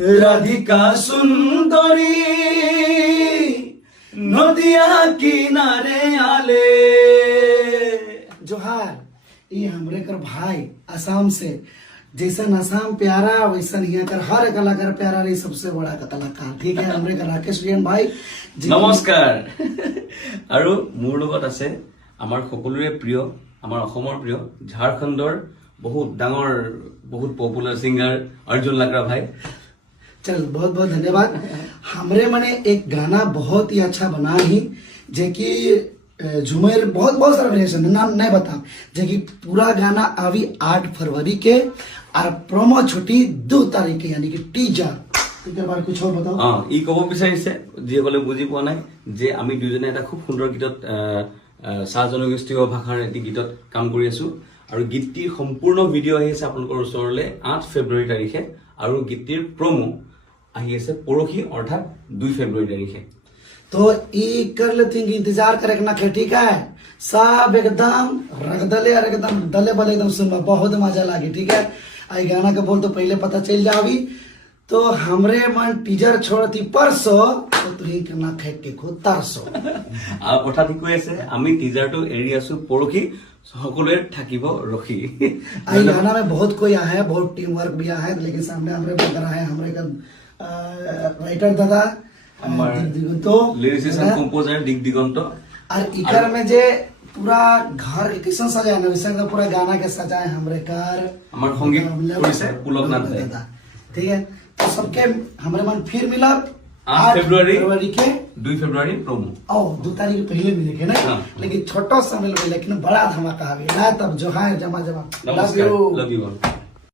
রাধিকা সুন্দরী नदिया किनारे आले। जोहार, ये हमरे कर भाई असम से, जैसन असम प्यारा वैसन यहाँ कर हर कलाकार प्यारा रही, सबसे बड़ा कलाकार। ठीक है, हमरे कर राकेश रियन भाई নমস্কাৰ। আৰু মোৰ লগত আছে আমাৰ সকলোৰে প্ৰিয়, আমাৰ অসমৰ প্ৰিয়, ঝাৰখণ্ডৰ বহুত ডাঙৰ বহুত পপুলাৰ সিঙ্গাৰ अर्जुन लकड़ा भाई। चल बहुत बहुत धन्यवाद। हमरे मने एक गाना बहुत ही अच्छा बना ही, जे कि झूमर बहुत बहुत सारा वेरिएशन नाम नहीं बता, जे कि पूरा गाना अभी 8 फरवरी के और प्रोमो छुट्टी 2 तारीख के, यानी कि टीजर। टीजर बार कुछ और बताओ। ই ক'ব বিচাৰিছে যিসকলে বুজি পোৱা নাই যে আমি দুজনে এটা খুব সুন্দৰ গীতত চাহ জনগোষ্ঠীয় ভাষাৰ এটি গীতত কাম কৰি আছো, আৰু গীতটিৰ সম্পূৰ্ণ ভিডিঅ' আহি আছে আপোনালোকৰ ওচৰলৈ 8 ফেব্ৰুৱাৰী তাৰিখে, আৰু গীতটিৰ প্ৰমো আহি আছে পৰহি অৰ্থাৎ 2 ফেব্ৰুৱাৰী তাৰিখে। तो ई कर लेते हैं, इंतजार करे ना खे। ठीक है, सब एकदम रगदले और एकदम दले बले एकदम सुनवा बहुत मजा लागे। ठीक है, आई गाना का बोल तो पहले पता चल जावी। तो हमरे मन टीजर छोड़ती परसों, तो तुही करना खे के खुद तरसो। আৰু কথাটি কৈ আছে আমি টিজাৰটো এৰি আছো পৰহি, সকলোৱে থাকিব ৰখি। आई गाना में बहुत कोई आया है, बहुत टीम वर्क भी आया है, लेकिन सामने हमरे बकर है हमरे का राइटर दादा तो लिरिसिस्ट एंड कंपोजर दिगदिगंत। और इकर में जे पूरा घर के किसन सजाए ना, वैसे एकदम पूरा गाना के सजाए हमरे कार हमार संगीत करिसे पुलकनाथ भाई। ठीक है, तो सबके हमरे मन फिर मिला 8 फरवरी के 2 फरवरी प्रोमो। 2 तारीख पहले मिले के ना, लेकिन छोटा सा मिल, लेकिन बड़ा धमाका आ गया। तब जो है जमा जमा। नमस्कार, लव यू।